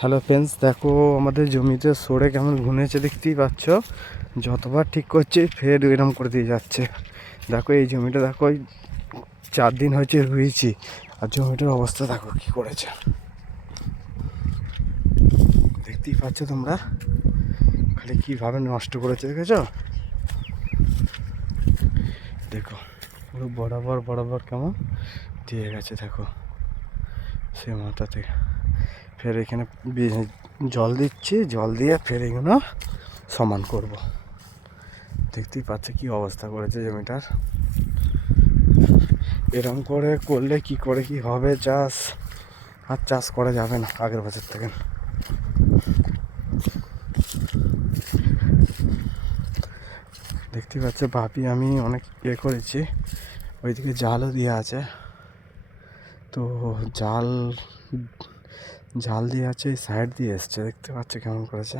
Hello friends, দেখো আমাদের জমিতে সরে কেমন ঘুনেছে দেখতেই পাচ্ছ। যতবার ঠিক করছে ফের এরম করে দিয়ে যাচ্ছে। দেখো এই জমিটা দেখো, 4 দিন হয়েছে রুইছি, আর জমিটার অবস্থা দেখো কি করেছে। দেখতেই পাচ্ছ তোমরা, খালি কীভাবে নষ্ট করেছে দেখেছো। দেখো পুরো বরাবর বরাবর কেমন দিয়ে গেছে দেখো, সে মাথা থেকে। ফের এখানে জল দিচ্ছি, জল দিয়ে ফের এগুলো সমান করব। দেখতেই পাচ্ছে কি অবস্থা করেছে জমিটার। এরকম করে করলে কি করে কি হবে চাষ, আর চাষ করা যাবে না আগের বছর থেকে। দেখতেই পাচ্ছে ভাবি আমি অনেক করেছি, ওইদিকে জালও দেওয়া আছে। তো জাল দিয়ে আছে, এই সাইড দিয়ে এসছে, দেখতে পাচ্ছে কেমন করেছে।